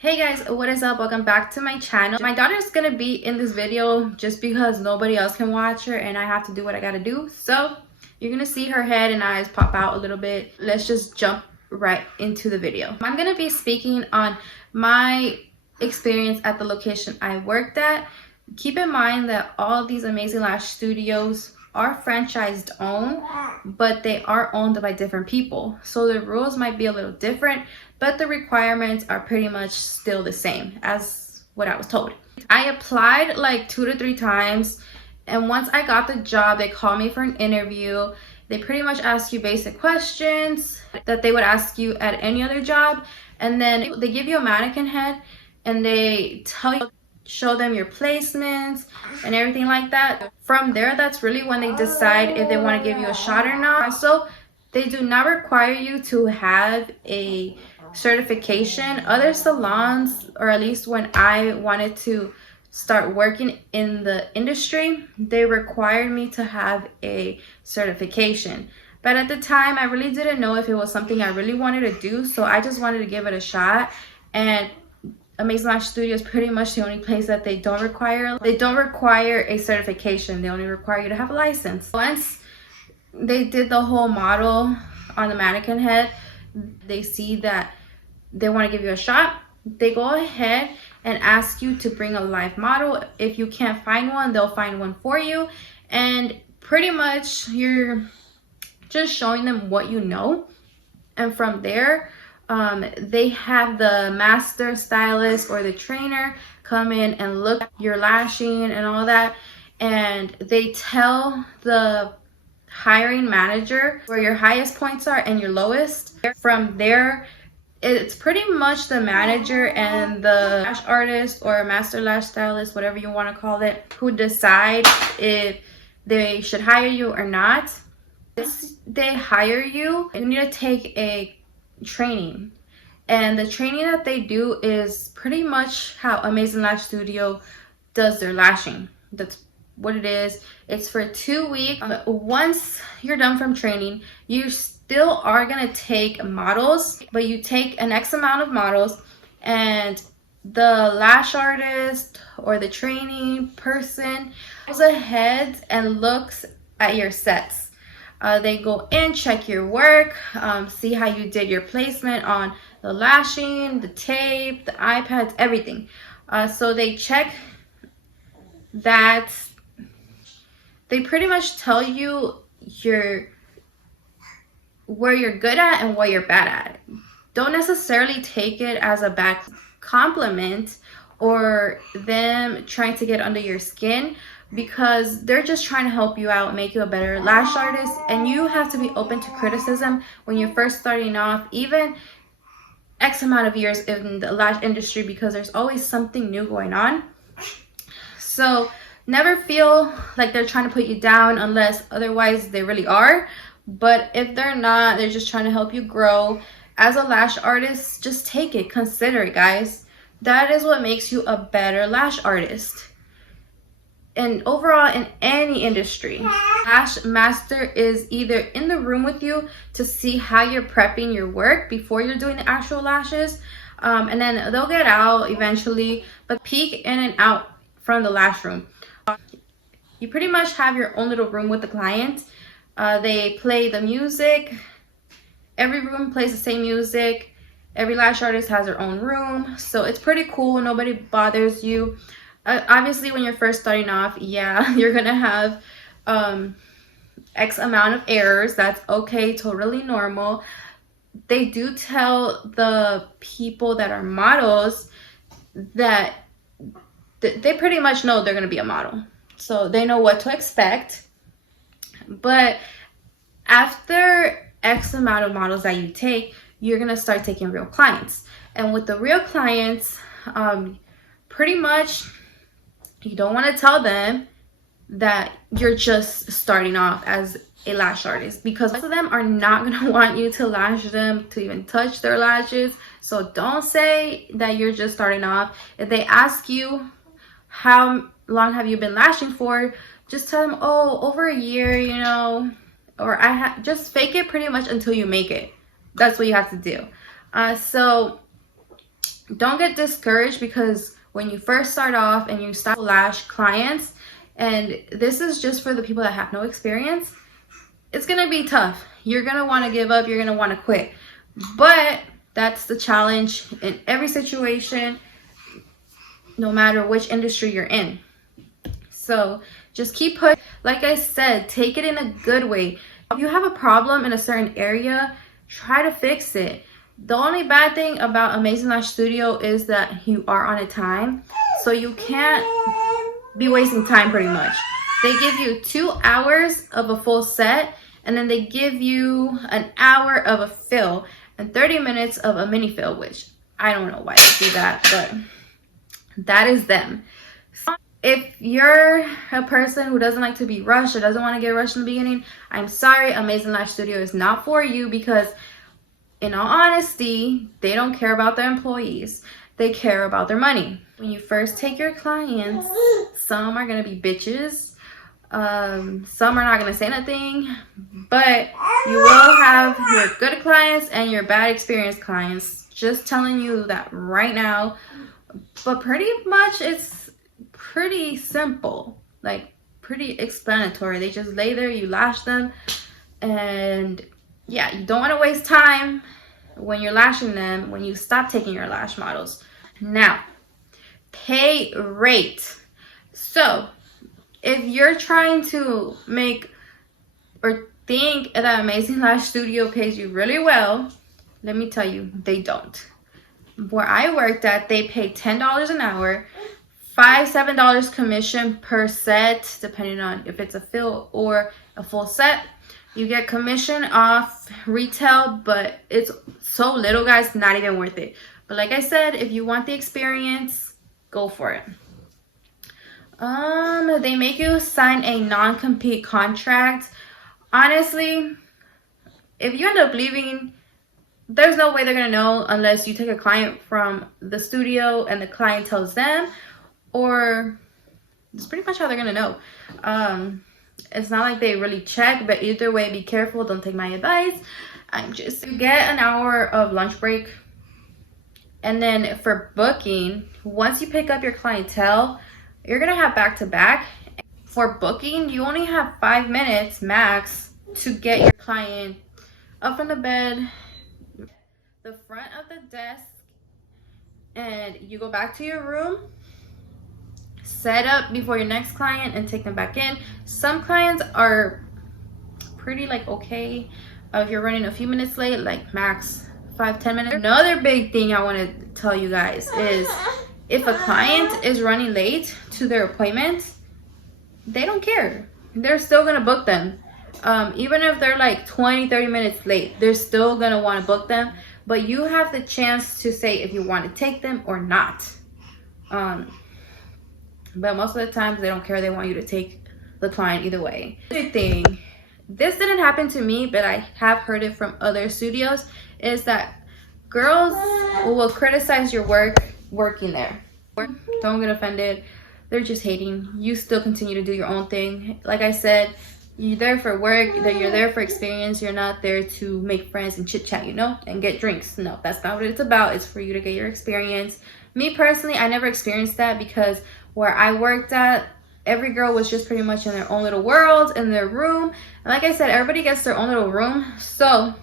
Hey guys, what is up? Welcome back to my channel. My daughter's gonna be in this video just because nobody else can watch her and I have to do what I gotta do. So you're gonna see her head and eyes pop out a little bit. Let's just jump right into the video. I'm gonna be speaking on my experience at the location I worked at. Keep in mind that all of these amazing lash studios are franchised owned, but they are owned by different people, so the rules might be a little different, but the requirements are pretty much still the same as what I was told. I applied like 2 to 3 times, and once I got the job, they called me for an interview. They pretty much ask you basic questions that they would ask you at any other job, and then they give you a mannequin head and they tell you, show them your placements and everything like that. From there, that's really when they decide if they want to give you a shot or not. Also, they do not require you to have a certification. Other salons, or at least when I wanted to start working in the industry, they required me to have a certification. But at the time, I really didn't know if it was something I really wanted to do, so I just wanted to give it a shot. And Amazing Lash Studio is pretty much the only place that they don't require a certification. They only require you to have a license. Once they did the whole model on the mannequin head, they see that they want to give you a shot, they go ahead and ask you to bring a live model. If you can't find one, they'll find one for you, and pretty much you're just showing them what you know. And from there, they have the master stylist or the trainer come in and look at your lashing and all that, and they tell the hiring manager where your highest points are and your lowest. From there, it's pretty much the manager and the lash artist or master lash stylist, whatever you want to call it, who decide if they should hire you or not. If they hire you, you need to take a training, and the training that they do is pretty much how Amazing Lash Studio does their lashing. That's what it is. It's for 2 weeks. Once you're done from training, you still are gonna take models, but you take an X amount of models, and the lash artist or the training person goes ahead and looks at your sets. They go in, check your work, see how you did your placement on the lashing, the tape, the iPads, everything. So they check that. They pretty much tell you where you're good at and what you're bad at. Don't necessarily take it as a bad compliment or them trying to get under your skin, because they're just trying to help you out, make you a better lash artist. And you have to be open to criticism when you're first starting off, even X amount of years in the lash industry, because there's always something new going on. So never feel like they're trying to put you down, unless otherwise they really are. But if they're not, they're just trying to help you grow as a lash artist. Just take it, consider it, guys. That is what makes you a better lash artist. And overall, in any industry, lash master is either in the room with you to see how you're prepping your work before you're doing the actual lashes, and then they'll get out eventually, but peek in and out from the lash room. You pretty much have your own little room with the client. They play the music. Every room plays the same music. Every lash artist has their own room, so it's pretty cool. Nobody bothers you. Obviously, when you're first starting off, yeah, you're gonna have X amount of errors. That's okay, totally normal. They do tell the people that are models that they pretty much know they're gonna be a model, so they know what to expect. But after X amount of models that you take, you're gonna start taking real clients. And with the real clients, pretty much you don't want to tell them that you're just starting off as a lash artist, because most of them are not going to want you to lash them, to even touch their lashes. So don't say that you're just starting off. If they ask you how long have you been lashing for, just tell them, oh, over a year, you know, or just fake it pretty much until you make it. That's what you have to do. So don't get discouraged, because when you first start off and you start lash clients, and this is just for the people that have no experience, it's gonna be tough. You're gonna want to give up, you're gonna want to quit, but that's the challenge in every situation, no matter which industry you're in. So just keep pushing. Like I said, take it in a good way. If you have a problem in a certain area, try to fix it. The only bad thing about Amazing Lash Studio is that you are on a time, so you can't be wasting time pretty much. They give you 2 hours of a full set, and then they give you an hour of a fill and 30 minutes of a mini fill, which I don't know why they do that, but that is them. So if you're a person who doesn't like to be rushed or doesn't want to get rushed in the beginning, I'm sorry, Amazing Lash Studio is not for you, because in all honesty, they don't care about their employees. They care about their money. When you first take your clients, some are going to be bitches. Some are not going to say nothing. But you will have your good clients and your bad experienced clients. Just telling you that right now. But pretty much it's pretty simple. Like, pretty explanatory. They just lay there, you lash them, and yeah, you don't want to waste time when you're lashing them when you stop taking your lash models. Now, pay rate. So if you're trying to make or think that Amazing Lash Studio pays you really well, let me tell you, they don't. Where I worked at, they pay $10 an hour, $7 commission per set, depending on if it's a fill or a full set. You get commission off retail, but it's so little, guys, not even worth it. But like I said, if you want the experience, go for it. They make you sign a non-compete contract. Honestly, if you end up leaving, there's no way they're gonna know unless you take a client from the studio and the client tells them, or it's pretty much how they're gonna know. It's not like they really check, but either way, be careful. Don't take my advice. You get an hour of lunch break. And then for booking, once you pick up your clientele, you're gonna have back-to-back. For booking, you only have 5 minutes max to get your client up from the bed, the front of the desk, and you go back to your room, set up before your next client, and take them back in. Some clients are pretty like okay if you're running a few minutes late, like max 5-10 minutes. Another big thing I want to tell you guys is if a client is running late to their appointment, they don't care. They're still gonna book them. Even if they're like 20-30 minutes late, they're still gonna want to book them, but you have the chance to say if you want to take them or not. But most of the times they don't care. They want you to take the client either way. Another thing, this didn't happen to me, but I have heard it from other studios, is that girls will criticize your work working there. Don't get offended. They're just hating. You still continue to do your own thing. Like I said, you're there for work, you're there for experience. You're not there to make friends and chit chat, you know, and get drinks. No, that's not what it's about. It's for you to get your experience. Me personally, I never experienced that, because where I worked at, every girl was just pretty much in their own little world, in their room. And like I said, everybody gets their own little room. So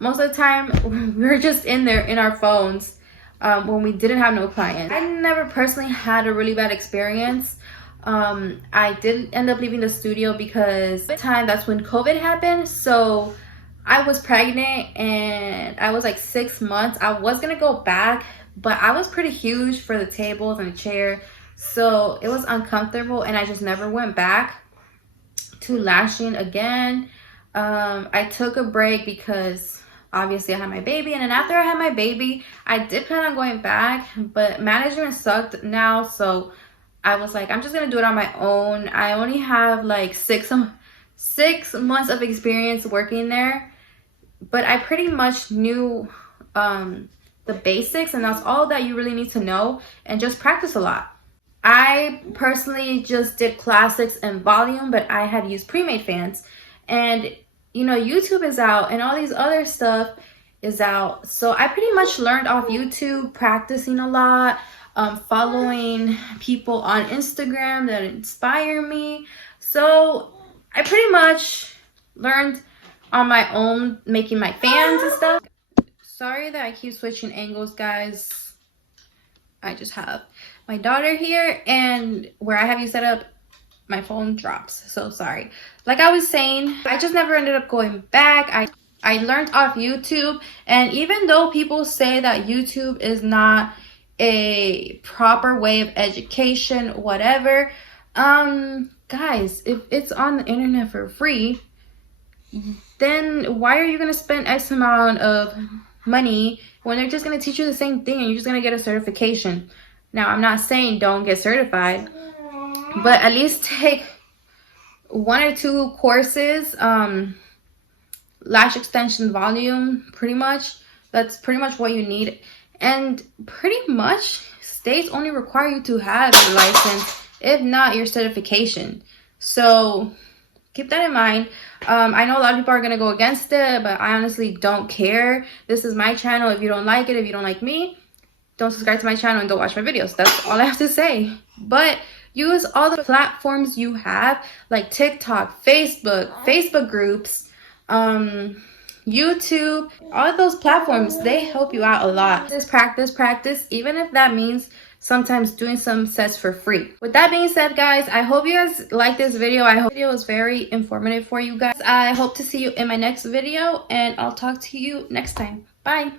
most of the time, we're just in there in our phones when we didn't have no clients. I never personally had a really bad experience. I did end up leaving the studio because at the time, that's when COVID happened. So I was pregnant and I was like 6 months. I was gonna go back, but I was pretty huge for the tables and the chair, so it was uncomfortable, and I just never went back to lashing again. I took a break because obviously I had my baby, and then after I had my baby, I did plan on going back, but management sucked now, so I was like, I'm just gonna do it on my own. I only have like 6 months of experience working there, but I pretty much knew the basics, and that's all that you really need to know, and just practice a lot. I personally just did classics and volume, but I had used pre-made fans, and you know, YouTube is out and all these other stuff. is out. So I pretty much learned off YouTube, practicing a lot, following people on Instagram that inspire me. So I pretty much learned on my own, making my fans and stuff. Sorry that I keep switching angles, guys. I just have my daughter here, and where I have you set up, my phone drops. So sorry. Like I was saying, I just never ended up going back. I learned off YouTube, and even though people say that YouTube is not a proper way of education, whatever, guys, if it's on the internet for free, then why are you gonna spend X amount of money when they're just gonna teach you the same thing and you're just gonna get a certification? Now, I'm not saying don't get certified, but at least take 1 or 2 courses. Lash extension volume, pretty much. That's pretty much what you need. And pretty much states only require you to have your license, if not your certification. So keep that in mind. I know a lot of people are going to go against it, but I honestly don't care. This is my channel. If you don't like it, if you don't like me, don't subscribe to my channel and don't watch my videos. That's all I have to say. But use all the platforms you have, like TikTok, Facebook groups, YouTube, all of those platforms. They help you out a lot. Just practice, even if that means sometimes doing some sets for free. With that being said, guys, I hope you guys like this video. I hope the video was very informative for you guys. I hope to see you in my next video, and I'll talk to you next time. Bye.